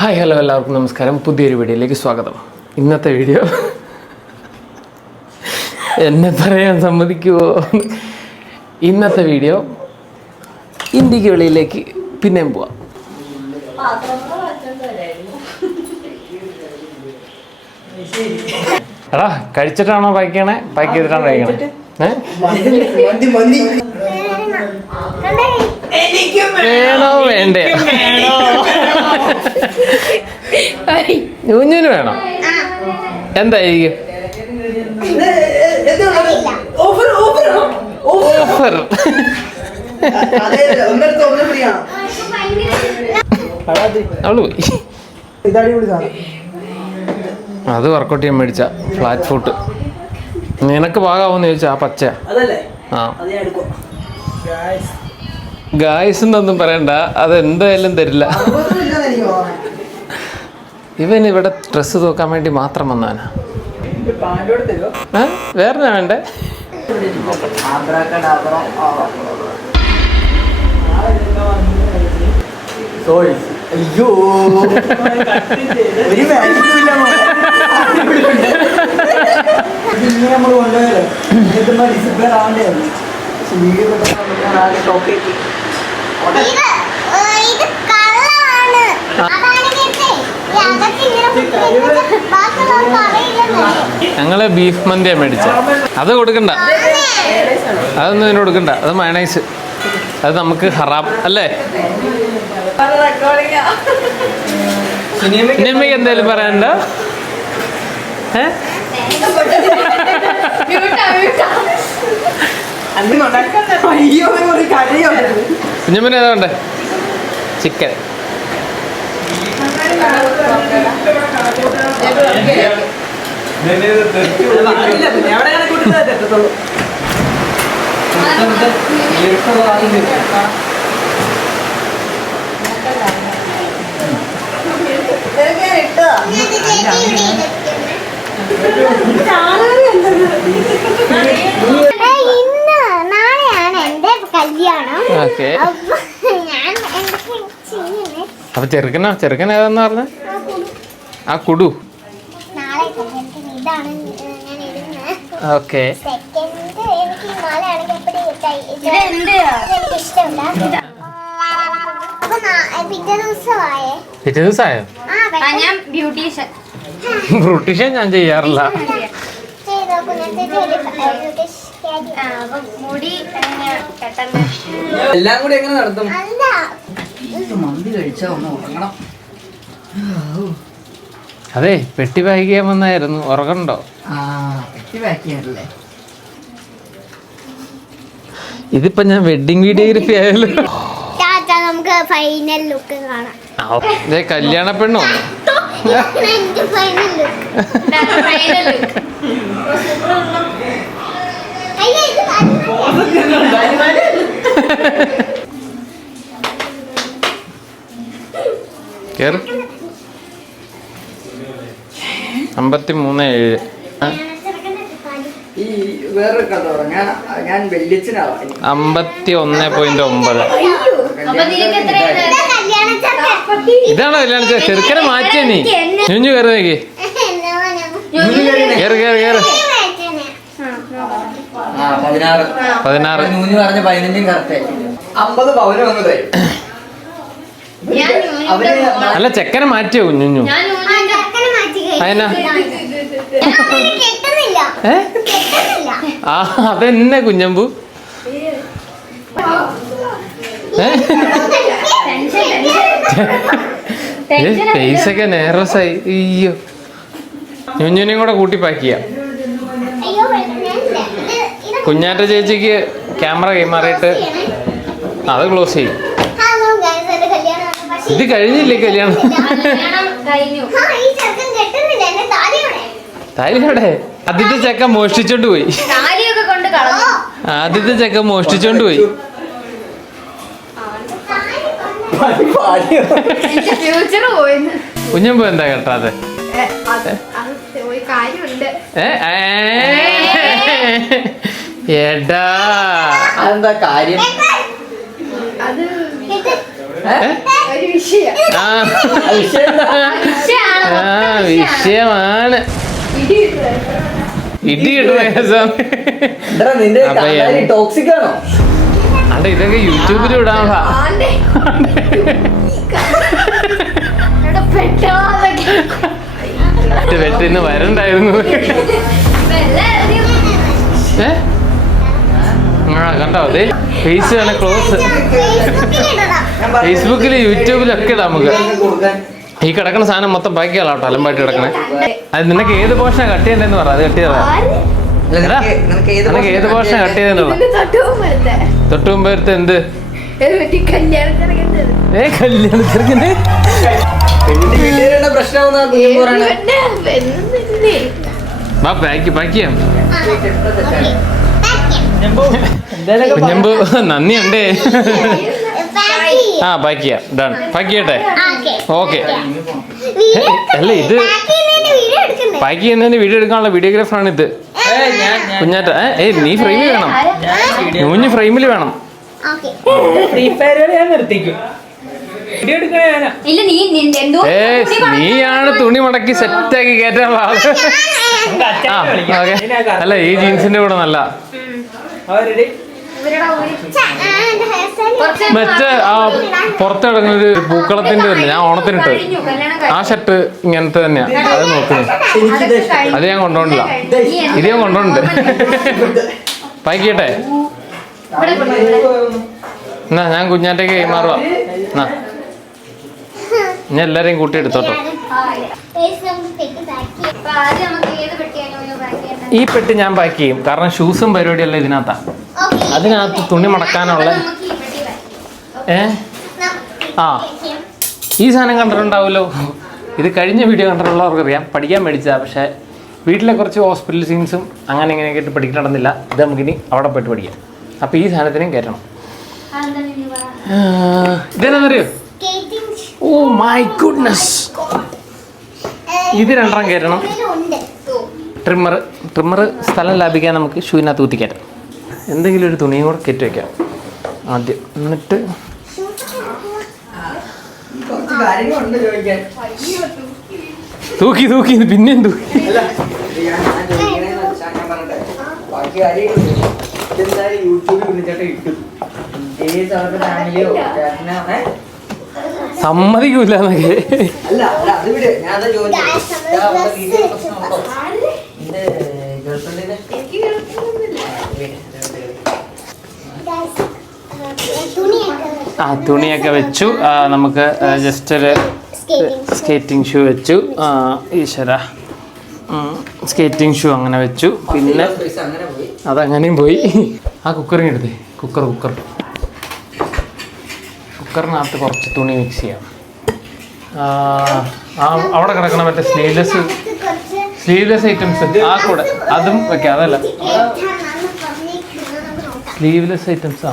Hi hello എല്ലാവർക്കും നമസ്കാരം. പുതിയൊരു വീഡിയോയിലേക്ക് സ്വാഗതം. ഇന്നത്തെ വീഡിയോ എന്നെ പറയാൻ സമ്മതിക്കുമോ? ഇന്നത്തെ വീഡിയോ ഇന്ത്യക്ക് വെളിയിലേക്ക് പിന്നെയും പോവാം. എടാ കഴിച്ചിട്ടാണോ പാക്ക് ചെയ്യണേ? പാക്ക് ചെയ്തിട്ടാണോ കഴിക്കണേ? വേണോ വേണ്ടേ? ഞ്ഞൂഞ്ഞിന് വേണം. എന്തായിരിക്കും ഓഫർ? അവള് പോയി. അത് വർക്കൗട്ട് ചെയ്യാൻ മേടിച്ച ഫ്ലാറ്റ് ഫുട്ട്. നിനക്ക് പാകാവോന്ന് ചോദിച്ചാ ആ പച്ച. ആ ഗായ്സ് എന്നൊന്നും പറയണ്ട, അതെന്തായാലും തരില്ല. ഇവൻ ഇവിടെ ഡ്രസ്സ് തൂക്കാൻ വേണ്ടി മാത്രം വന്നാനാ. വേറെ വേണ്ടേ? അയ്യോ ഒരു നമ്മൾ കൊണ്ടുപോയാലോ ഡിസിപ്ലിൻ ആവണ്ടേ? ഞങ്ങള് ബീഫ് മന്തിയാ മേടിച്ച. അത് കൊടുക്കണ്ട, അതൊന്നും ഇതിന് കൊടുക്കണ്ട. അത് മയണൈസ്, അത് നമുക്ക് ഹറാം അല്ലേ? സിനിമയ്ക്ക് എന്തായാലും പറയാനുണ്ടോ? കുഞ്ഞമ്മന് ഏതാ വേണ്ടേ? ചിക്കൻ. അപ്പൊ ചെറുക്കൻ ഏതാന്ന് പറഞ്ഞ? ആ കുടു. ഓക്കെ. പിറ്റേ ദിവസമായോ? ബ്യൂട്ടീഷ്യൻ ഞാൻ ചെയ്യാറില്ല. എല്ലാം കൂടി എങ്ങനെ നടത്തും? മന്തി കഴിച്ചാ ഒന്ന് ഉറങ്ങണം. അതെ, പെട്ടി പാക്ക് ചെയ്യാൻ വന്നായിരുന്നു. ഉറങ്ങണ്ടോ? പെട്ടി പാക്ക് ചെയ്യാനല്ലേ. ഇതിപ്പോ ഞാൻ വെഡിങ് വീഡിയോഗ്രാഫി ആയാലും നമുക്ക് ഫൈനൽ ലുക്ക് കാണാം. കല്യാണ പെണ്ണോ? കേറ്. 53.7. ഈ വേറൊരു കഥ ഞാൻ വെള്ളിച്ചനാവാ. 51.9. ഇതാണോ കല്യാണം? ചെറുക്കനെ മാറ്റിയ നീ. ഞുഞ്ഞു കയറി. കേറ് കേറ് കേറ്. 16. 15 കറക്റ്റ്. 50 പവന് വന്നു തരും. അല്ല, ചെക്കനെ മാറ്റിയോ കുഞ്ഞു? അതിനാ? ആ അതെന്നെ കുഞ്ഞമ്പു. ഫേസൊക്കെ നേർവസായി. അയ്യോ, ഞുഞ്ഞിനെയും കൂടെ കൂട്ടി പാക്ക് ചെയ്യാം. കുഞ്ഞാറ്റ ചേച്ചിക്ക് ക്യാമറ കൈമാറിയിട്ട് അത് ക്ലോസ് ചെയ്യും. ഇത് കഴിഞ്ഞില്ലേ കല്യാണം? താലിയോടെ ആദ്യത്തെ ചെക്കൻ മോഷ്ടിച്ചോണ്ട് പോയി. ആദ്യത്തെ ചെക്കൻ മോഷ്ടിച്ചോണ്ട് പോയി. കുഞ്ഞമ്പോ എന്താ കേട്ടാതെ? എടാ അതെന്താ കാര്യം? ആ വിഷയമാണ്. ഇടി കിട്ടുന്ന കേസം. ടോക്സിക് ആണോ? അതെ, ഇതൊക്കെ യൂട്യൂബിൽ ഇടാനുള്ള വെട്ടിന്ന് വരണ്ടായിരുന്നു. കണ്ടോ അതെ, ഫേസ് ആണ് ക്ലോസ്. ഫേസ്ബുക്കിൽ യൂട്യൂബിലൊക്കെ ഇടാം നമുക്ക്. ഈ കിടക്കുന്ന സാധനം മൊത്തം ബാക്കിയാളാ കേട്ടോ, അലമ്പായിട്ട് കിടക്കണേ. അത് നിനക്ക് ഏത് പോർഷനാ കട്ട് ചെയ്യണ്ടെന്ന് പറ, അത് കട്ട് ചെയ്താ. നിനക്ക് ഏത് പോർഷനാ കട്ട് ചെയ്തെന്നുള്ള തൊട്ട് മുമ്പ് എടുത്ത് എന്ത് കല്യാണത്തിനെ ബാക്കിയാ കുഞ്ഞമ്പ് നന്ദിയുണ്ടേ. ആ ബാക്കിയാ ഡൺ. ബാക്കിയട്ടെ. ഓക്കെ. അല്ല ഇത് പാക്ക് ചെയ്യുന്നതിന് വീഡിയോ എടുക്കാനുള്ള വീഡിയോഗ്രാഫറാണ് ഇത് കുഞ്ഞാറ്റ. നീ ഫ്രെയിമിൽ വേണം, കുഞ്ഞ് ഫ്രെയിമിൽ വേണം. നീയാണ് തുണി മടക്കി സെറ്റാക്കി കയറ്റാനുള്ള ആള്. ആ ഓക്കെ. അല്ല ഈ ജീൻസിന്റെ കൂടെ നല്ല മറ്റേ ആ പുറത്തിറങ്ങുന്ന ഒരു പൂക്കളത്തിന്റെ തന്നെ ഞാൻ ഓണത്തിനിട്ട് ആ ഷർട്ട് ഇങ്ങനത്തെ തന്നെയാ. അത് നോക്കുന്നു, അത് ഞാൻ കൊണ്ടോണ്ടില്ല. ഇത് ഞാൻ കൊണ്ടോണ്ട്. പാക്കിയട്ടെ എന്നാ ഞാൻ കുഞ്ഞാറ്റേക്ക് കൈമാറുക. എന്നാ ഞാൻ എല്ലാരെയും കൂട്ടി എടുത്തോട്ടോ. ഈ പെട്ടി ഞാൻ പാക്ക് ചെയ്യും, കാരണം ഷൂസും പരിപാടിയല്ല ഇതിനകത്താ. അതിനകത്ത് തുണി മടക്കാനുള്ള ആ ഈ സാധനം കണ്ടിട്ടുണ്ടാവുമല്ലോ. ഇത് കഴിഞ്ഞ വീഡിയോ കണ്ടിട്ടുള്ളവർക്കറിയാം, പഠിക്കാൻ മേടിച്ചതാ. പക്ഷേ വീട്ടിലെ കുറച്ച് ഹോസ്പിറ്റൽ സീൻസും അങ്ങനെ ഇങ്ങനെയൊക്കെ ആയിട്ട് പഠിക്കാൻ നടന്നില്ല. ഇത് നമുക്കിനി അവിടെ പോയിട്ട് പഠിക്കാം. അപ്പോൾ ഈ സാധനത്തിനും കയറ്റണം. ഇതെന്നറിയോ? ഓ മൈ ഗുഡ്നസ്, ഇത് രണ്ടെണ്ണം കയറ്റണം. ട്രിമ്മർ സ്ഥലം ലാഭിക്കാൻ നമുക്ക് ഷൂവിനകത്ത് കുത്തിക്കയറ്റാം. എന്തെങ്കിലും ഒരു തുണിയും കൂടെ കയറ്റി വയ്ക്കാം ആദ്യം, എന്നിട്ട് തൂക്കി പിന്നെയും തൂക്കി. സമ്മതിക്കൂല എന്നൊക്കെ. ആ തുണിയൊക്കെ വെച്ചു. നമുക്ക് ജസ്റ്റ് ഒരു സ്കേറ്റിംഗ് ഷൂ വെച്ചു. ഈശ്വര, സ്കേറ്റിംഗ് ഷൂ അങ്ങനെ വെച്ചു. പിന്നെ അതങ്ങനെയും പോയി. ആ കുക്കറിങ് എടുത്തേ. കുക്കറിനകത്ത് കുറച്ച് തുണി മിക്സ് ചെയ്യാം. അവിടെ കിടക്കണം മറ്റേ സ്ലീവ്ലെസ് ഐറ്റംസ് ആ കൂടെ അതും വെക്കാം. അതല്ല സ്ലീവ്ലെസ് ഐറ്റംസ് ആ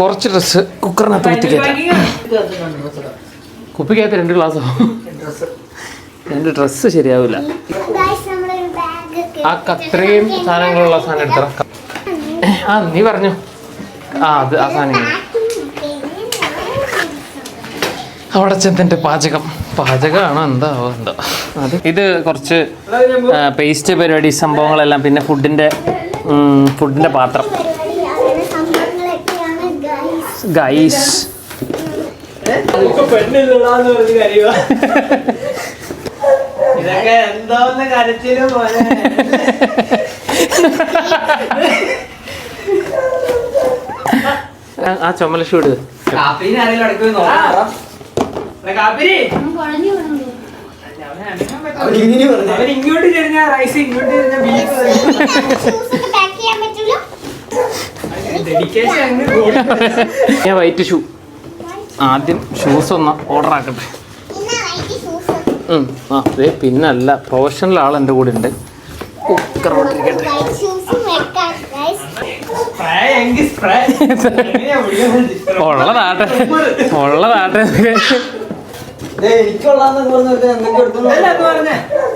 കുറച്ച് ഡ്രസ്സ് കുക്കറിനകത്ത് കുത്തിക്കയറ്റാം. കുപ്പിക്കകത്ത് 2 ഗ്ലാസ്സോ? 2 ഡ്രസ്സ് ശരിയാവില്ല. ആ കത്രയും സാധനങ്ങളുള്ള സാധനം എടുത്തറ. ആ നീ പറഞ്ഞു. ആ അത് ആ സാധനം അവിടെ ചെന്നിട്ട് പാചകമാണോ എന്തോ അത്. ഇത് കുറച്ച് പേസ്റ്റ് പരിപാടി സംഭവങ്ങളെല്ലാം, പിന്നെ ഫുഡിൻ്റെ പാത്രം. ഗൈസ് ഇതൊക്കെ എന്തോന്ന് കരച്ചിലും പോലെ. ആ ചുമല ഷൂട് ഇങ്ങോട്ട് ചെറിഞ്ഞ റൈസ്, ഇങ്ങോട്ട് ചെറിഞ്ഞ ബീഫ്. ഞാൻ വൈറ്റ് ഷൂ. ആദ്യം ഷൂസ് ഒന്ന് ഓർഡർ ആക്കട്ടെ. ആ അതെ, പിന്നല്ല പ്രൊഫഷണൽ ആൾ എൻ്റെ കൂടെ ഉണ്ട്. കുക്കർ ഓട്ടിരിക്കട്ടെ. ഉള്ളതാട്ടെ.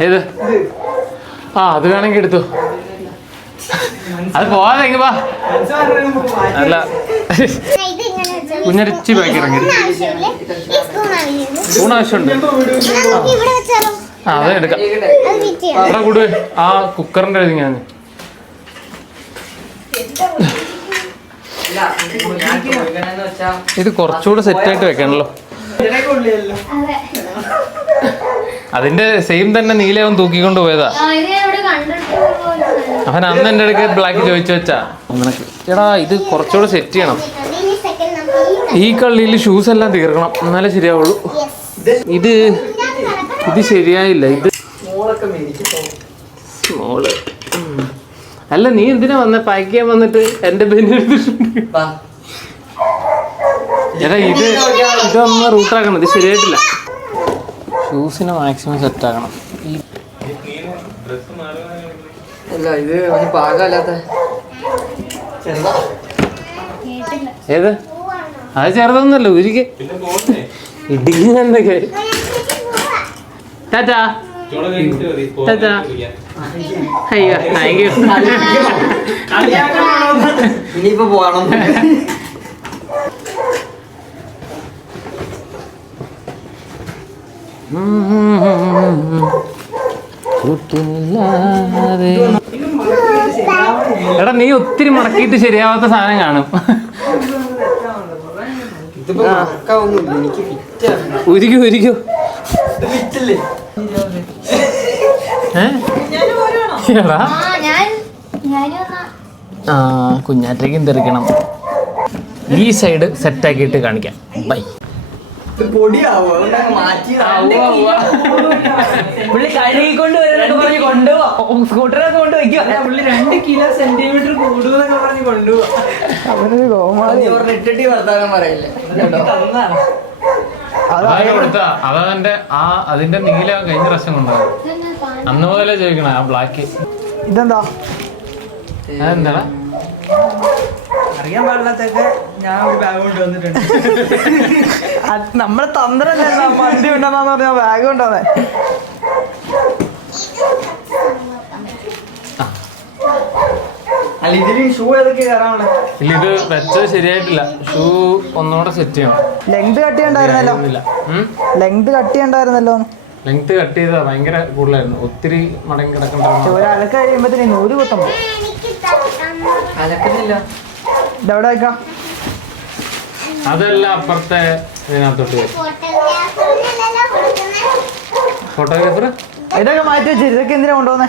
ഏത്? ആ അത് വേണമെങ്കിൽ എടുത്തു. അത് പോവാതെങ്കിൽ വാ. അല്ല കുഞ്ഞരിച്ച് ബാക്കി ഇറങ്ങി. സ്പൂൺ ആവശ്യമുണ്ട്. ആ അത് എടുക്കാം. എത്ര കൂട് ആ കുക്കറിന്റെ ഞാൻ ഇത് കുറച്ചുകൂടെ സെറ്റായിട്ട് വെക്കണല്ലോ. അതിന്റെ സെയിം തന്നെ നീലവൻ തൂക്കിക്കൊണ്ട് പോയതാ. അവൻ അന്ന് എൻ്റെ അടുക്ക് ബ്ലാക്ക് ചോദിച്ചു വെച്ചാ എടാ ഇത് കുറച്ചുകൂടെ സെറ്റ് ചെയ്യണം. ഈ കള്ളിയിൽ ഷൂസ് എല്ലാം തീർക്കണം എന്നാലേ ശരിയാവുള്ളൂ. ഇത് ഇത് ശരിയായില്ല. ഇത് സ്മോള് അല്ല. നീ എന്തിനാ വന്ന പാക്ക് ചെയ്യാൻ വന്നിട്ട് എന്റെ ബെന്നെടുത്തിട്ടുണ്ട്. എടാ ഇതൊന്ന് റൂട്ടാക്കണം. ഇത് ശരിയായിട്ടില്ല. ഷൂസിനെ മാക്സിമം സെറ്റ് ആക്കണം. ഇത് പാകല്ലാത്ത ഏത് അത് ചെറുതൊന്നല്ലോ ഒരിക്കൽ ഇടുക്കി എന്തൊക്കെ. ടാറ്റാ ടാറ്റാ. അയ്യോ താങ്ക് യു. ഇനിയിപ്പോ പോകണം. എടാ നീ ഒത്തിരി മടക്കിയിട്ട് ശരിയാവാത്ത സാധനം കാണും. ഉരിക്കൂ ഉരിക്കൂ. എടാ ആ കുഞ്ഞാറ്റയ്ക്കും തെറിക്കണം. ഈ സൈഡ് സെറ്റാക്കിയിട്ട് കാണിക്കാം. ബൈ. പുള്ളി കഴുകിക്കൊണ്ട് വരുന്നൊക്കെ കൊണ്ടുപോവാ. സ്കൂട്ടറൊക്കെ കൊണ്ട് വയ്ക്കുക. പുള്ളി 2 കിലോ സെന്റിമീറ്റർ കൂടുന്നൊക്കെ പറഞ്ഞ് കൊണ്ടുപോവാ. ഇട്ടിട്ട് വർത്താനം പറയില്ലേ. അതിന്റെ നീല കഴിഞ്ഞ പ്രാവശ്യം കൊണ്ടുപോകും. അന്ന് മുതലേ ചോദിക്കണ ആ ബ്ലാക്ക് ഇതെന്താ അതെന്താ അറിയാൻ പാടില്ലാത്തൊക്കെ ഞാൻ ഒരു ബാഗ് കൊണ്ട് വന്നിട്ടുണ്ട്. നമ്മളെ തന്ത്രല്ല മന്തി ഉണ്ടെന്നാന്ന് പറഞ്ഞ ബാഗ് കൊണ്ടുവന്നേ. അല്ല ഇതില് ഷൂ ഏതൊക്കെ കയറാനുള്ളത്? ഇല്ല ഇത് വെച്ചത് ശരിയായിട്ടില്ല. ഷൂ ഒന്നുകൂടെ സെറ്റ് ചെയ്യണം. ലെങ്ത് കട്ട് ചെയ്യണ്ടായിരുന്നല്ലോ. ലെങ്ത് കട്ട് ചെയ്യണ്ടായിരുന്നല്ലോ. ലെങ്ത് കട്ട് ചെയ്താ ഭയങ്കര കൂടുതലായിരുന്നു. ഒത്തിരി മടങ്ങി കിടക്കണ്ട. ഒരലക്ക കഴിയുമ്പത്തിന് 100 കുത്തുമ്പോ അലക്കുന്നില്ല. ഇതെവിടെ വെക്കാം? അതെല്ലാം അപ്പുറത്തെ ഇതിനകത്തോട്ട്. ഫോട്ടോഗ്രാഫർ ഇതൊക്കെ മാറ്റി വെച്ചു. ഇതൊക്കെ എന്തിനാ കൊണ്ടുവന്നേ?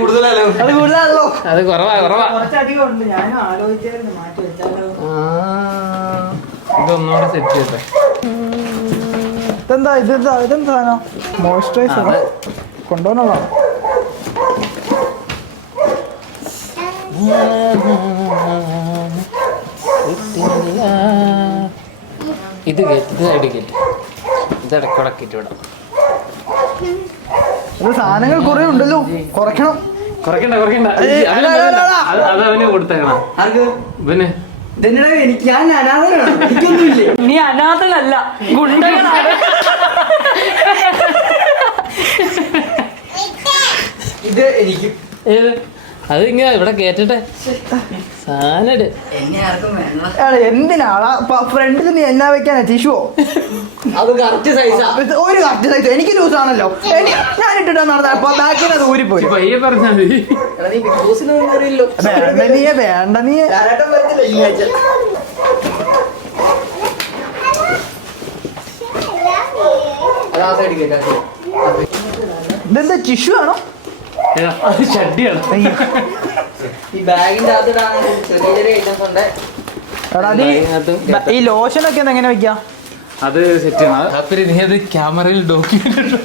കൂടുതലല്ലോ. അത് കൂടുതലാണല്ലോ. അത് കുറവാ. കുറച്ചധികം ഉണ്ട്. ഞാനും ആലോചിച്ചായിരുന്നു മാറ്റി വെച്ചാലോ. ഇതൊന്നുകൂടെ സെറ്റ് ചെയ്തേ. ഇതെന്താ സാധനം? മോയ്സ്ചറൈസർ കൊണ്ടുപോകുന്നുള്ളതാണ്. ഇത് സൈഡ് കയറ്റി ഇത് ഇടയ്ക്കിടക്കിട്ട് വിടാം. ഇത് സാധനങ്ങൾ കുറെ ഉണ്ടല്ലോ. കുറയ്ക്കണം. കുറയ്ക്കണ്ട. അത് അവന് കൊടുത്തേക്കണം. ഇവന് എനിക്ക് ഞാൻ അനാഥനാണ്. എനിക്കൊന്നുമില്ലേ. നീ അനാഥനല്ല, ഗുണ്ടകളാണ്. ഇത് എനിക്ക് ഏത് അത് ഇങ്ങനെ ഇവിടെ കേട്ടിട്ടെ സാധനം എന്നെ ആർക്കും വേണ്ട. എന്തിനാളാ ഫ്രണ്ടിൽ നീ എന്നാ വെക്കാനാ? ടിഷ്യൂോ? അത് കറക്റ്റ് സൈസാ. ഒരു കറക്റ്റ് സൈസ്. എനിക്ക് ലൂസ് ആണല്ലോ. ഞാൻ ഇട്ടിട്ടാ നടന്ന ബാക്കിൽ അത് ഊരിപ്പോയി. പയ്യെ പറഞ്ഞാൽ മതി. വേണ്ട നീ ഇതെന്താ ടിഷ്യൂ ആണോ? അത് ഷഡ്ഡിയാണ്. ഈ ബാഗിന്റെ അകത്തിടാൻ ചെറിയ ചെറിയ ഐറ്റംസ് ഉണ്ട്. ഈ ലോഷനൊക്കെ എങ്ങനെ വെക്കാം? അത് സെറ്റ് ചെയ്യണം. അപ്പൊ നീ അത് ക്യാമറയിൽ ഡോക്യുമെന്റ്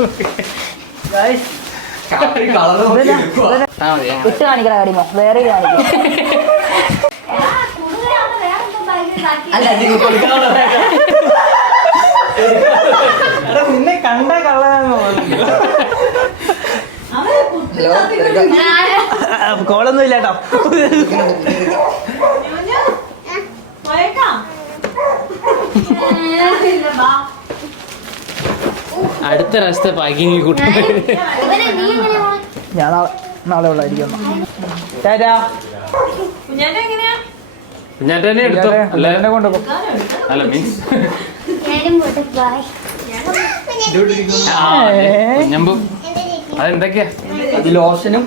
ഇട്ട് കാണിക്കണ കാര്യമോ? വേറെ കാണിക്കും. നിന്നെ കണ്ട കള്ളാന്ന് തോന്നുന്നു. കോളൊന്നും ഇല്ലാട്ടോ. അടുത്ത രാഷ്ട്രീയ പാക്കിങ് കൂട്ടി. ഞാൻ നാളെ ഉള്ളായിരിക്കും. ടാറ്റാ. ഞാൻ തന്നെ എടുത്തോ എല്ലാവരും കൊണ്ടുപോ. അല്ല മീൻസ് ഞാനും പോട്ടെ ബൈ കുഞ്ഞമ്പു അതെന്തൊക്കെയാ? അത് ലോഷനും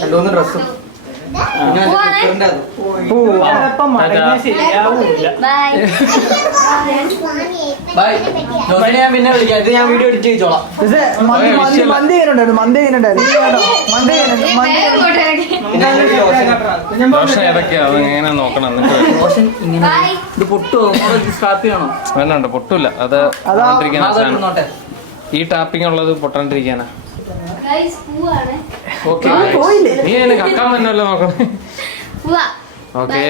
2-3 ഡ്രസ്സും ഇപ്പം മടങ്ങിയാ ശരിയാവൂല. ബൈ. ലോഷനെ ഞാൻ പിന്നെ വിളിക്കാം. ഇത് ഞാൻ വീഡിയോ എഡിറ്റ് ചെയ്തോളാം. മന്തി എങ്ങനെയുണ്ടായിരുന്നു? മന്തി എങ്ങനെയുണ്ടായിരുന്നു? ദോശ ഏതൊക്കെയാ അത് എങ്ങനെ നോക്കണം എന്നിട്ട് ലോഷൻ ഇങ്ങനെ ഇത് പൊട്ടുമോ? സ്ക്രാപ്പ് ചെയ്യണോ? വേണ്ട പൊട്ടൂല അത് പൊട്ടാണ്ടിരിക്കാനാ സാധനം. നോട്ടെ. ഈ ടാപ്പിംഗ് ഉള്ളത് പൊട്ടാണ്ടിരിക്കാനാ. ഗൈസ് പൂവാണ് ഓക്കെ നീ അതിന് കക്കാൻ തന്നെയല്ലോ നോക്കണേ. പൂവാ ഓക്കെ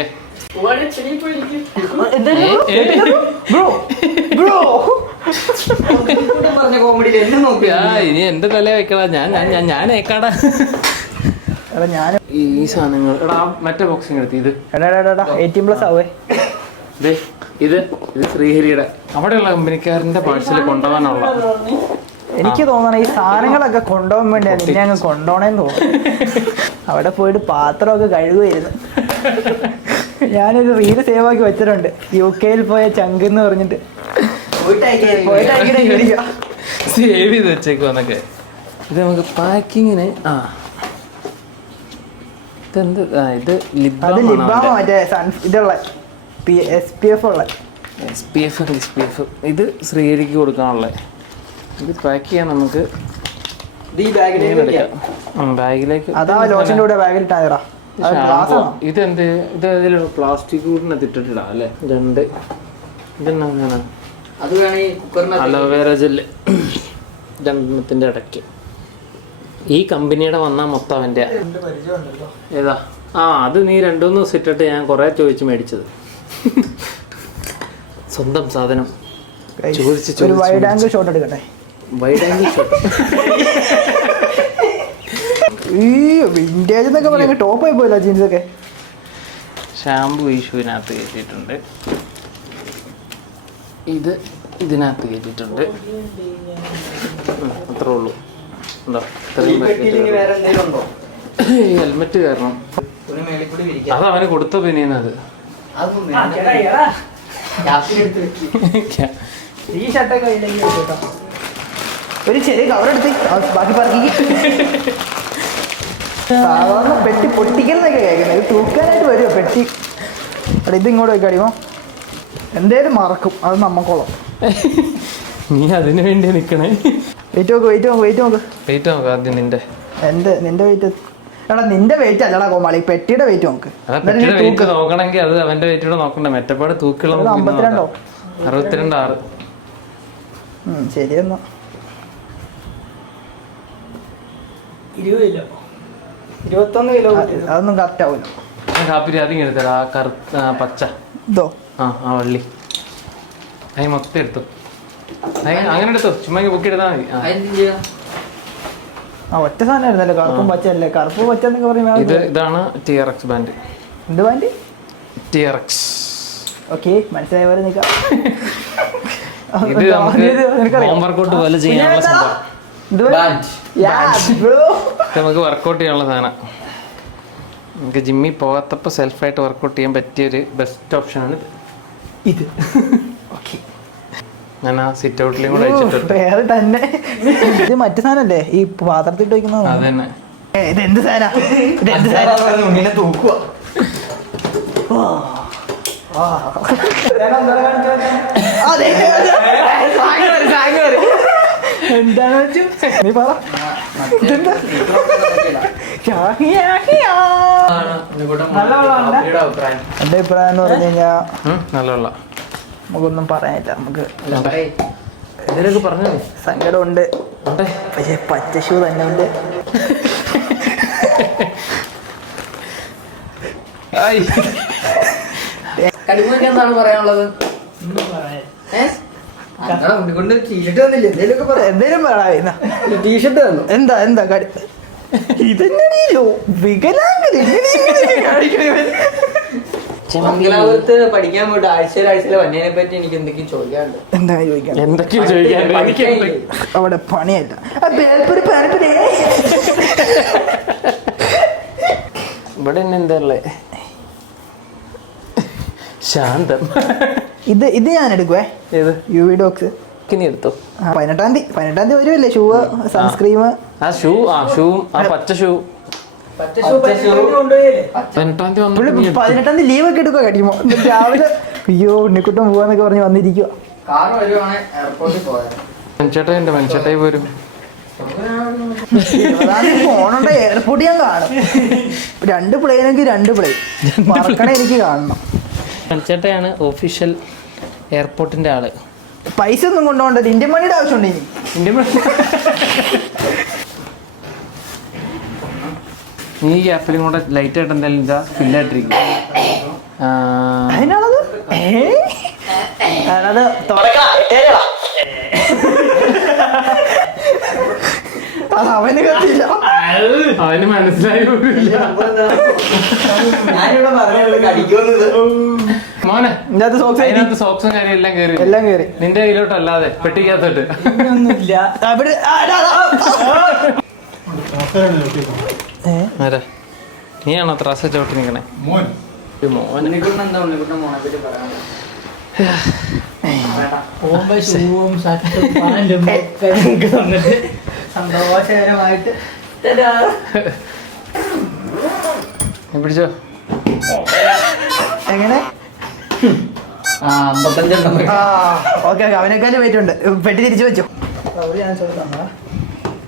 പറഞ്ഞ കോമഡിയിൽ എന്നെ നോക്കിയാ ഇനി എന്റെ തല വെക്കടാ. ഞാൻ ഏക്കാടാ ഞാൻ ഈ സാധനങ്ങൾ എടാ മറ്റേ ബോക്സിങ് എടുത്ത് ഇത് 18+ ആവേ. ഇത് ശ്രീഹരിയുടെ അവിടെയുള്ള കമ്പനിക്കാരന്റെ പാഴ്സൽ കൊണ്ടുപോകാനുള്ള. എനിക്ക് തോന്നണം ഈ സാധനങ്ങളൊക്കെ കൊണ്ടുപോകാൻ വേണ്ടി നിന്നെ അങ്ങ് കൊണ്ടുപോകണേന്ന് തോന്നുന്നു. അവിടെ പോയിട്ട് പാത്രമൊക്കെ കഴുകുമായിരുന്നു. ഞാനൊരു റീല് സേവ് ആക്കി വെച്ചിട്ടുണ്ട്. UK പോയ ചങ്ക് എന്ന് പറഞ്ഞിട്ട് പോയിട്ട് സേവ് ചെയ്ത് വെച്ചേക്കും എന്നൊക്കെ. ഇത് നമുക്ക് പാക്കിങ്ങിന് ഇതെന്ത് ഇത് അത് ലിബാമ മറ്റേ ഇതുള്ള SPF ഉള്ള SPF ഇത് ശ്രീഹരിക്ക് കൊടുക്കാനുള്ള. ഇത് പാക്ക് ചെയ്യാൻ നമുക്ക് ഈ ബാഗിലേക്ക് ബാഗിലേക്ക്. അതാ ലോഷന്റെ കൂടെ ബാഗിലിട്ടാ. ഇതെന്ത് ഇത് അതിലൊരു പ്ലാസ്റ്റിക് കൂടിനകത്ത് ഇട്ടിട്ടിടാം അല്ലേ? ഇതെന്നാ അത് വേണം ഈ കുക്കറിന് അലോവേര ജെല്ല് രണ്ടെണ്ണത്തിന്റെ ഇടയ്ക്ക്. ഈ കമ്പനിയുടെ വന്നാൽ മൊത്തം അവൻ്റെ ഏതാ? അത് നീ 2-3 ദിവസം ഇട്ടിട്ട് ഞാൻ കുറെ ചോദിച്ച് മേടിച്ചത്. സ്വന്തം സാധനം ഒരു വൈഡ് ആംഗിൾ ഷോട്ട് എടുക്കട്ടെ. വൈഡ് ആംഗിൾ ഷോട്ട് ഈ വിന്റേജ് എന്നൊക്കെ പറയുമ്പോൾ ടോപ്പ് ആയി പോയല്ലോ ജീൻസ് ഒക്കെ. ഷാമ്പു ഈ ഷൂവിനകത്ത് കയറ്റിയിട്ടുണ്ട്. ഇത് ഇതിനകത്ത് കയറ്റിയിട്ടുണ്ട്. അത്രേ ഉള്ളൂ. എന്താ വേറെ എന്തെങ്കിലും ഉണ്ടോ? ഹെൽമെറ്റ് കാരണം ഒരു മേളിൽ കൂടി വിരിക്കാം. അത് അവന് കൊടുത്ത പിന്നെയത്. അതൊന്നും വേണ്ട. ഗ്യാസിനെടുത്ത് വെക്ക്. ഈ ഷർട്ടൊക്കെ കേട്ടോ. ഒരു ചെറിയ കവറെടുത്ത് ബാക്കി പറക്കി. സാധാരണ പെട്ടി പൊട്ടിക്കലെന്നൊക്കെ കേൾക്കുന്നത്. ഇത് തൂക്കാനായിട്ട് വരുമോ പെട്ടി? അവിടെ ഇത് ഇങ്ങോട്ട് വെക്ക് അടിമോ. എന്തേലും മറക്കും, അത് നമ്മക്കോളാം. നീ അതിനു വേണ്ടി നിൽക്കണേ. വെയിറ്റ് നോക്ക് വെയിറ്റ് നോക്കാം ആദ്യം നിന്റെ വെയിറ്റ്. എടാ നിന്റെ വെയിറ്റ് അല്ലടാ കോമാളി, പെട്ടിയുടെ വെയിറ്റ് നോക്ക്. പെട്ടിയുടെ വെയിറ്റ് നോക്കണമെങ്കിൽ അത് അവന്റെ വെയിറ്റോടെ നോക്കണ്ട. മെറ്റപ്പാട് തൂക്കിയുള്ള 52 62 ശരി എന്നാ 20 കിലോ 21 കിലോ. അതൊന്നും കറക്റ്റ് ആവില്ല. കാപ്പിരി ആദ്യം എടുത്തടാ. പച്ച ഇതോ ആ വള്ളി അതിന് മൊത്തം എടുത്തു. അങ്ങനെ എടുത്തോ. ചുമ്മാ ബുക്ക് എടുത്താൽ മതി. അതെന്ത് ചെയ്യാ? ഒറ്റ സാധനം ആയിരുന്നല്ലേ കറുപ്പും പച്ച അല്ലേ? കറുപ്പ് പച്ച എന്നൊക്കെ പറയുമ്പോൾ ഇതാണ് TRX ബാൻഡ്. എന്ത് ബാൻഡ്? TRX. ഓക്കെ മനസ്സിലായ പോലെ നിൽക്കാം. ഇത് നമുക്ക് ഹോം വർക്കൗട്ട് പോലെ ചെയ്യാനുള്ള സംഭവം. നമുക്ക് വർക്കൗട്ട് ചെയ്യാനുള്ള സാധനം. നമുക്ക് ജിമ്മിൽ പോകാത്തപ്പോൾ സെൽഫായിട്ട് വർക്കൗട്ട് ചെയ്യാൻ പറ്റിയൊരു ബെസ്റ്റ് ഓപ്ഷനാണ് ഇത്. ഓക്കെ ഞാൻ ആ സിറ്റ് ഔട്ടിലും കൂടെ വെച്ചിട്ടുണ്ട്. വേറെ തന്നെ. ഇത് മറ്റു സാധനല്ലേ ഈ പാത്രത്തിൽ വയ്ക്കുന്നത്? അത് തന്നെ. ഇതെന്ത് സാധനം? ഇങ്ങനെ തൂക്കുക. എന്താന്ന് വെച്ചു നീ പറ. എന്റെ അഭിപ്രായം എന്ന് പറഞ്ഞു കഴിഞ്ഞാ നല്ല നമുക്കൊന്നും പറയാനില്ല. നമുക്ക് ഇതിലൊക്കെ പറഞ്ഞു സങ്കടമുണ്ട്, പക്ഷെ പച്ച ഷൂ തന്നെ ഉണ്ട്. കടിമൊക്കെ എന്താണ് പറയാനുള്ളത്? എന്തേലും പറയാ. ടീഷർട്ട് തന്നു. എന്താ കടി ഇതെന്നോ വികലാംഗത മംഗലാപുരത്ത് പഠിക്കാൻ പോയിട്ട് ആഴ്ചയിൽ വന്നതിനെ പറ്റി എനിക്ക് എന്തൊക്കെയും ചോദിക്കാറുണ്ട്. എന്തൊക്കെയോ ചോദിക്കാൻ അവിടെ പണിയല്ല. ഇവിടെ എന്താ ശാന്തം. ഇത് ഞാൻ എടുക്കുവേ. ഏത് UV ഡോക്സ് ഇനി എടുത്തോ. 18 തീയതി വരുമല്ലേ? Shoe, sunscreen. ആ ഷൂവും ആ പച്ച ഷൂ 18 തീയതി ലീവ് ഒക്കെ എടുക്കുക കഴിയുമോ? രാവിലെ അയ്യോ ഉണ്ണിക്കുട്ടൻ പോവാന്നൊക്കെ പറഞ്ഞ് വന്നിരിക്കുക. മനുഷ്യട്ടായി പോരും. ഫോണുണ്ട്, എയർപോർട്ട് ഞാൻ കാണും. 2 പ്ലെയിനെങ്കിൽ 2 പ്ലെയിൻ പറക്കണ എനിക്ക് കാണണം. മനുഷ്യട്ടയാണ് ഒഫീഷ്യൽ എയർപോർട്ടിന്റെ ആള്. പൈസ ഒന്നും കൊണ്ടുപോകണ്ടല്ലോ, ഇന്ത്യൻ മണിയുടെ ആവശ്യമുണ്ട് ഇനി. ഈ ഗ്യാപ്പിലും കൂടെ ലൈറ്റ് ആയിട്ട് എന്തായാലും ഇതാ ഫില്ലായിട്ടിരിക്കും. അതിനാണത് അത് അവന് കത്തില്ല. അവന് മനസ്സിലായി മോനെ അതിനകത്ത് സോക്സും കാര്യം എല്ലാം കയറി നിന്റെ കയ്യിലോട്ടല്ലാതെ പെട്ടിക്കകത്തോട്ട്. നീയാണോ ത്രാസ ചോട്ടി നിക്കണേ? സന്തോഷകരമായിട്ട് പിടിച്ചോ. എങ്ങനെ? ഓക്കെ, അവനേക്കാളും വെയിറ്റ് ഉണ്ട്. പെട്ടി തിരിച്ചു വെച്ചോ.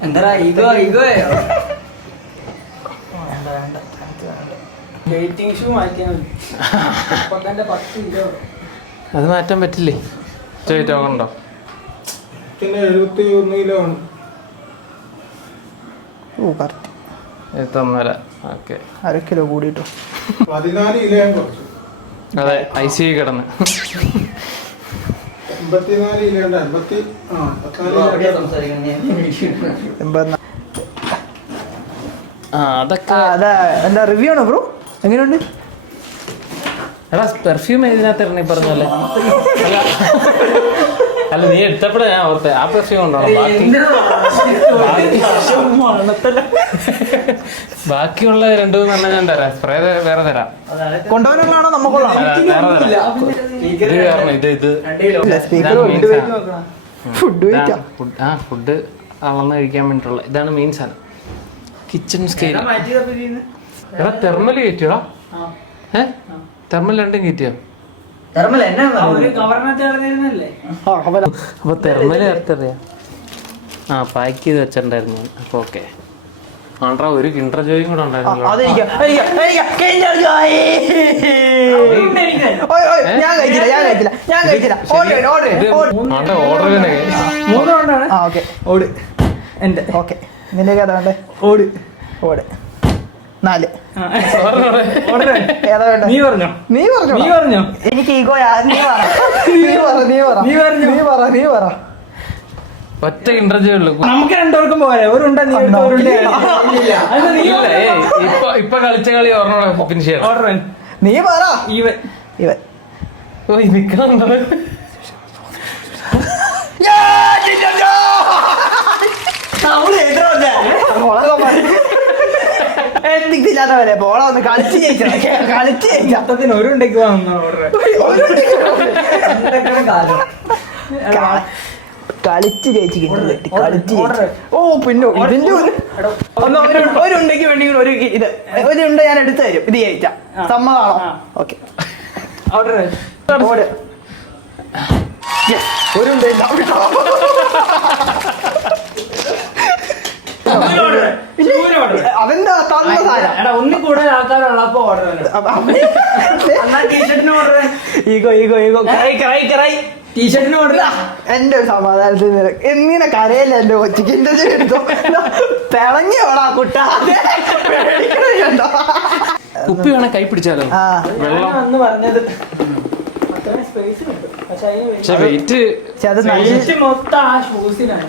എന്താ വെയിറ്റിംഗ് ഷൂ മാറ്റിയാൽ മതി. 10 കിലോ അത് മാറ്റാൻ പറ്റില്ലേ? ചോദിച്ചോക്കണ്ടോ? 71 കിലോ ആണ്. 71. Okay, 1/2 kilo കൂടിട്ടോ. 14 കിലോ ഞാൻ കുറച്ചു. അതെ, ICU കിടന്ന് 84 കിലോ ഉണ്ട്. 84 അതൊക്കെ അതാ എന്താ റിവ്യൂ ആണോ ബ്രോ? എങ്ങനെയുണ്ട്? എടാ പെർഫ്യൂം ഇതിനകത്ത് ഇറങ്ങി പറഞ്ഞല്ലേ? അല്ല നീ എടുത്തപ്പോഴേ ഞാൻ ഓർത്തെ ആ പെർഫ്യൂം കൊണ്ടോണം. ബാക്കിയുള്ള 2-3 എണ്ണം ഞാൻ തരാം. സ്പ്രേ വേറെ തരാം. കൊണ്ടുപോകാനാണോ നമുക്കുള്ള? ഫുഡ് അളന്ന് കഴിക്കാൻ വേണ്ടിട്ടുള്ള ഇതാണ് മെയിൻ സാധനം. Kitchen scale. എടാ തെർമൽ കയറ്റിയോടാ? തെർമൽ 2 കയറ്റിയോ? അപ്പൊ തെർമൽ ചേർത്തറിയാം. പാക്ക് ചെയ്ത് വെച്ചിട്ടുണ്ടായിരുന്നു. അപ്പൊ ഓക്കെ ആണ്ട്രാ, ഒരു കിണ്ടർ ജോയും കൂടെ ഉണ്ടായിരുന്നു. നിന്റെ കഥ വേണ്ടേ? ഓട് 4. നീ പറഞ്ഞോ. എനിക്ക് ഈഗോയാ. നീ പറ. ഒറ്റ ഇന്റർവ്യൂ ഉള്ളൂ. നമുക്ക് 2 പേർക്കും പോരെ. ഒരുണ്ട നീ ഇപ്പൊ കളിച്ച കളി ഓർമ്മ ഫിനിഷ് ചെയ്യാം. നീ പറ. ഇവൻ നിക്കണുണ്ടോ? എന്തില്ലാത്തവരെ പോള ഒന്ന് കളിച്ച് ജയിച്ചത്തിന് ഒരുണ്ടെങ്കിൽ കളിച്ച് ജയിച്ച് കിട്ടി. ഓ പിന്നെ ഇതിന്റെ ഒരു ഉണ്ടെങ്കിൽ വേണ്ടി ഒരു ഉണ്ട് ഞാൻ എടുത്തു തരും. ഇത് ജയിച്ച സമ്മതാണോ? ഓക്കെ, ഒരു അതെന്താ തന്ന സാധനം? ഒന്നിൽ കൂടുതൽ ആൾക്കാരുള്ളപ്പോ ടീഷർട്ടിന് ഓർഡർ. എന്റെ ഒരു സമാധാനത്തിന് എങ്ങനെ കരയല്ല എന്റെ കൊച്ചിക്ക്. എന്റെ എടുത്തോ തിളങ്ങിയോളാ കുട്ട. കുപ്പി വേണേ കൈ പിടിച്ചാലോ? വെള്ളം അന്ന് പറഞ്ഞത് വെയിറ്റ് മൊത്തം ആ ഷൂസിനാണ്.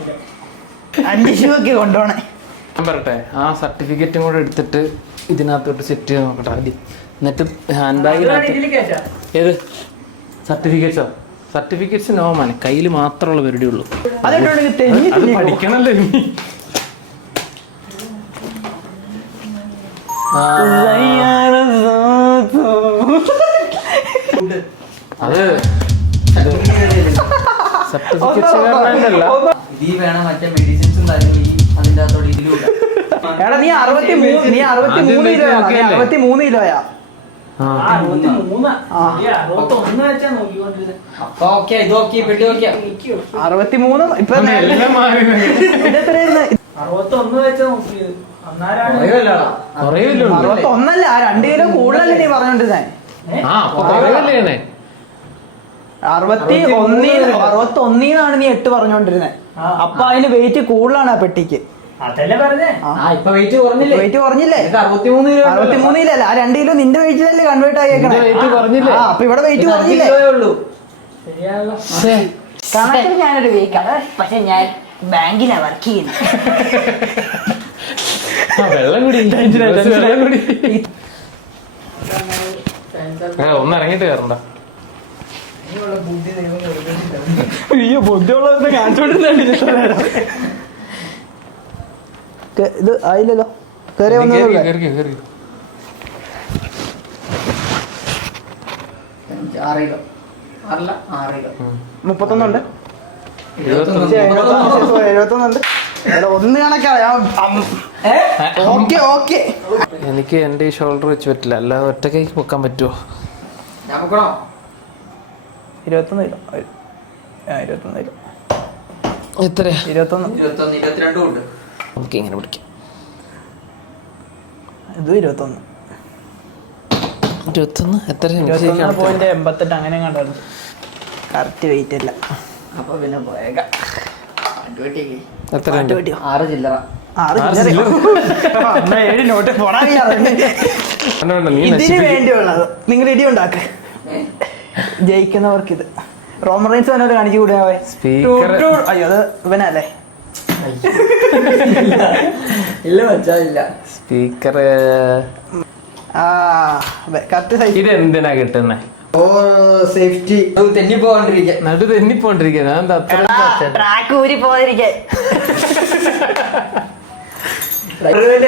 5 ഷൂ ഒക്കെ കൊണ്ടുപോണേ. ഞാൻ പറയട്ടെ, ആ സർട്ടിഫിക്കറ്റും കൂടെ എടുത്തിട്ട് ഇതിനകത്തോട്ട് സെറ്റ് ചെയ്ത് നോക്കട്ടെ ആദ്യം. എന്നിട്ട് ഹാൻഡ് ബാഗിനകത്ത് ഏത് സർട്ടിഫിക്കറ്റ്സ് നോ മാനെ, കയ്യിൽ മാത്രമുള്ള പരിപാടി ഉള്ളൂ. അത് പഠിക്കണല്ലോ നീ. അത് സർട്ടിഫിക്കറ്റ് ഇതിൽ വേണം മറ്റേ മെഡിസിൻസും കാര്യങ്ങളും ഈ അതിൻ്റെ അകത്തോടെ ഇതിലൂടെ. എടാ നീ 63 കിലോയാ. ഓക്കെ ഇത് ഓക്കെ പെട്ടി ഓക്കെ 63 ഇപ്പൊ എല്ലാം മാറി ഇതെത്രയായിരുന്നു? 61 ആ 2 കിലോ കൂടുതലല്ലേ നീ പറഞ്ഞോണ്ടിരുന്നേ? ആ അപ്പൊ കുറവല്ലേ 61 നീ 8 പറഞ്ഞോണ്ടിരുന്നേ. അപ്പൊ അതിന് വെയിറ്റ് കൂടുതലാണ് ആ പെട്ടിക്ക്. ഇപ്പൊ വെയിറ്റ് കുറഞ്ഞില്ലേ? വെയിറ്റ് കുറഞ്ഞില്ലേ? 63 കിലോ 63 കിലോ ആ 2 കിലോ നിന്റെ വെയിറ്റിലല്ലേ കൺവേർട്ട് ആയേക്കണേ. വെയിറ്റ് കുറഞ്ഞില്ലേ? ആ അപ്പൊ ഇവിടെ വെയിറ്റ് കുറഞ്ഞില്ലേ? ഉള്ളൂ. കണക്കിൽ ഞാനൊരു വീക്കാണ്, പക്ഷെ ഞാൻ ബാങ്കിലാണ് വർക്ക് ചെയ്യുന്നത്. വെള്ളം കൂടി വെള്ളം കൂടി ഒന്ന് ഇറങ്ങിട്ട് കയറണ്ട. അയ്യോ ബുദ്ധിയുള്ളവരുടെ കാണിച്ചോണ്ടിരുന്നുണ്ട്. ഇത് ആയില്ലല്ലോ. കേറി വന്നു. 6 കിലോ 6 കിലോ 31 ഉണ്ട്. 71. 71 ഉണ്ട്. ഒന്ന് കണക്കാണ്. ഓക്കെ എനിക്ക് എന്റെ ഈ ഷോൾഡർ വെച്ച് പറ്റില്ല, അല്ലാതെ ഒറ്റയ്ക്ക് പൊക്കാൻ പറ്റുമോ? ഞാൻ നോക്കണോ? 21 കിലോ. 21 കിലോ. എത്രയാ? 21. 21 22 ഉണ്ട്. നമുക്ക് ഇങ്ങനെ പിടിക്കാം. ഇത് 21. 21 എത്ര? 21.88 അങ്ങനെ കണ്ടായിരുന്നു. കറക്റ്റ് വെയിറ്റ് അല്ല. അപ്പൊ പിന്നെ പോയേക്കാം. എത്ര? 6 ചില്ലറ. 7 നോട്ട് ഇതിന് വേണ്ടിയുള്ളത്. നിങ്ങൾ ഇടി ഉണ്ടാക്ക ജയിക്കുന്നവർക്ക് ഇത്. റോമൻ റൈൻസ് തന്നെ കാണിച്ചു കൂടിയാവേ. അയ്യോ അത് ഇവനല്ലേ? ഇല്ല വെച്ചാലില്ല. Speaker correct size. ഇത് എന്തിനാ കിട്ടുന്നേ? ഓ സേഫ്റ്റി. തെന്നി പോകാണ്ടിരിക്കാൻ. നടു തെന്നിപ്പോണ്ടിരിക്കുന്നത് ട്രാക്ക് ഊരി പോകാതിരിക്കാൻ.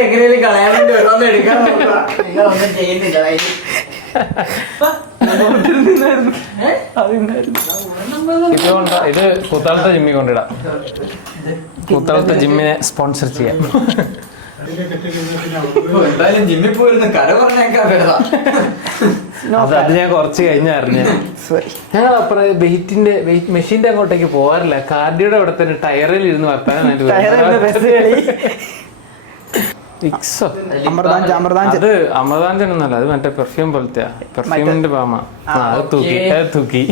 എങ്ങനെയും കളയാൻ വേണ്ടി ഓരോന്ന് എടുക്കാൻ നിങ്ങളൊന്നും ചെയ്യുന്നില്ല. ഇത് കൂത്താളത്തെ ജിമ്മിൽ കൊണ്ടിടാം. കൂത്താളത്തെ ജിമ്മിനെ സ്പോൺസർ ചെയ്യാം. എന്തായാലും ജിമ്മിൽ പോയിരുന്ന കട പറഞ്ഞേക്കാൻ അത് ഞാൻ കുറച്ച് കഴിഞ്ഞറിഞ്ഞ. ഞങ്ങൾ അപ്പുറം വെയിറ്റ് മെഷീന്റെ അങ്ങോട്ടേക്ക് പോകാറില്ല. കാർഡിയുടെ അവിടെ തന്നെ ടയറിൽ ഇരുന്ന് വർത്താനായിട്ട് അത് അമൃതാഞ്ചനൊന്നല്ല, അത് മറ്റേ പെർഫ്യൂം പോലത്തെ പെർഫ്യൂമിന്റെ പാമ. അത് തൂക്കി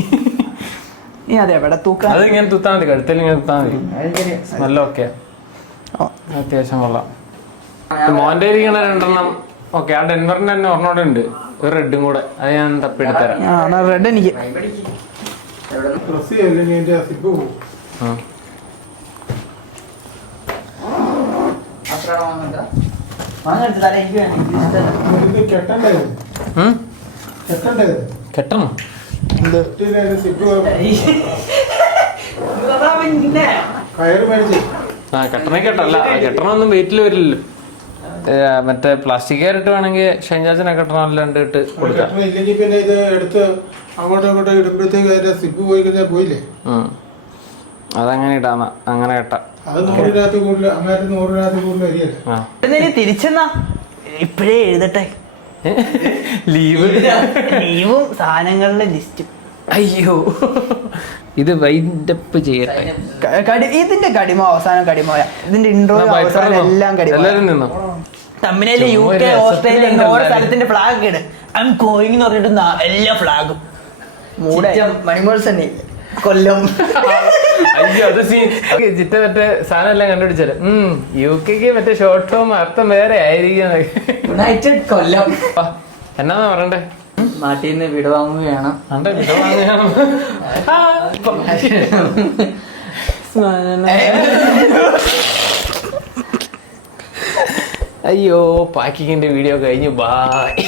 അതെ എവിടെ തൂക്കാം. അത് ഇങ്ങനെ തൂത്താൻ മതി, കഴുത്തിൽ ഇങ്ങനെ തൂത്താൻ മതി. നല്ല ഓക്കെ, അത്യാവശ്യം കൊള്ളാം. മോന്റെ ഇരിക്കണ 2 ഓക്കെ. ആ ഡെൻവറിന്റെ തന്നെ ഒരെണ്ണോടെ ഉണ്ട്, ഒരു റെഡും കൂടെ. അത് ഞാൻ തപ്പിയെടുത്തരാം. റെഡ് എനിക്ക് കെട്ടണം. ആ കെട്ടണേ കേട്ടല്ല, കെട്ടണമൊന്നും വെയിറ്റിൽ വരില്ലല്ലോ. മറ്റേ പ്ലാസ്റ്റിക് കയറിട്ട് വേണമെങ്കിൽ ഷൈൻജാസിനെ കെട്ടണം, അല്ലാണ്ട് ഇട്ട് കൊടുക്കാം. പിന്നെ ഇത് എടുത്ത് അങ്ങോട്ടും ഇങ്ങോട്ടും ഇടുമ്പോഴത്തേക്ക് അതിന്റെ സിപ്പ് പോയി കഴിഞ്ഞാൽ പോയില്ലേ. അതങ്ങനെ ഇടാന്ന, അങ്ങനെ കെട്ടാം. അത് 100 കൂടുതൽ, അങ്ങനെ 100 കൂടുതൽ വരികയല്ലേ. തിരിച്ചെന്നാ ഇപ്പഴേ എഴുതട്ടെ. ലീവും സാധനങ്ങളുടെ ലിസ്റ്റും. അയ്യോ ഇത് വൈൻഡപ്പ് ചെയ്യട്ടെ. ഇതിന്റെ കടിമോ അവസാനം കടിമോയ. ഇതിന്റെ ഇൻട്രോ അവസാനം എല്ലാം കടിമോ. തമ്മില് UK ഓസ്ട്രേലിയ ഓരോ സ്ഥലത്തിന്റെ flag it. I am going എന്ന് പറഞ്ഞിട്ട് എല്ലാ ഫ്ലാഗും മണിമോൾ തന്നെ കൊല്ലം. അയ്യോ അത് ചിറ്റ മറ്റേ സാധനം എല്ലാം കണ്ടുപിടിച്ചാല് UK മറ്റേ ഷോർട്ട് ഫോം അർത്ഥം വേറെ ആയിരിക്കും. യുണൈറ്റഡ് കൊല്ലം. എന്നാന്നാ പറയണ്ടേ? നാട്ടിൽ നിന്ന് വിടവാങ്ങുകയാണ്. അയ്യോ പാക്കിങ്ങിന്റെ വീഡിയോ കഴിഞ്ഞു. ബായ്.